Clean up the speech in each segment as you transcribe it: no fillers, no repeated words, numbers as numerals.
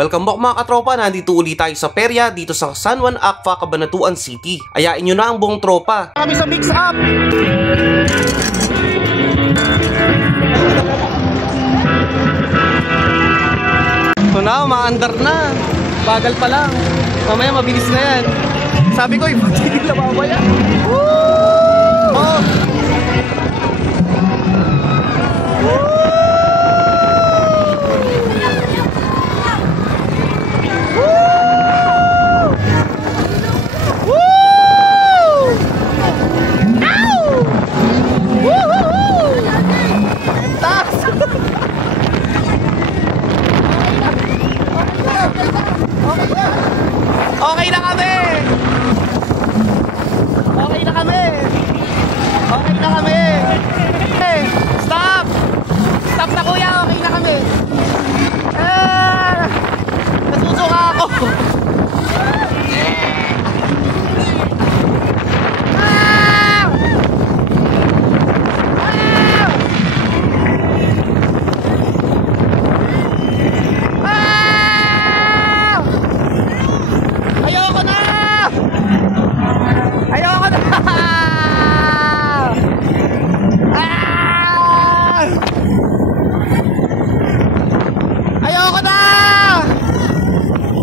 Welcome back mga katropa, nandito ulit tayo sa perya dito sa San Juan Akfa, Cabanatuan City. Ayain nyo na ang buong tropa. Kami sa mix up! So now, maandar na. Bagal pa lang. Mamaya mabilis na yan. Sabi ko, ipatigil na mamaya. Woo! Oh! Okay na kami! Okay na kami! Okay na kami! Hey, stop! Stop na kuya! Okay na kami! Nasusuka ako!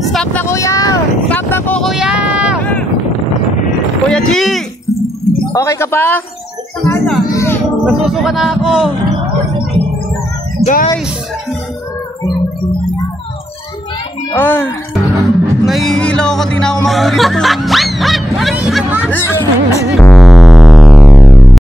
Stop na kuya! Stop na po kuya! Kuya G! Okay ka pa? Nasusuka na ako! Guys! Nahihilo ako, di na ako maulit.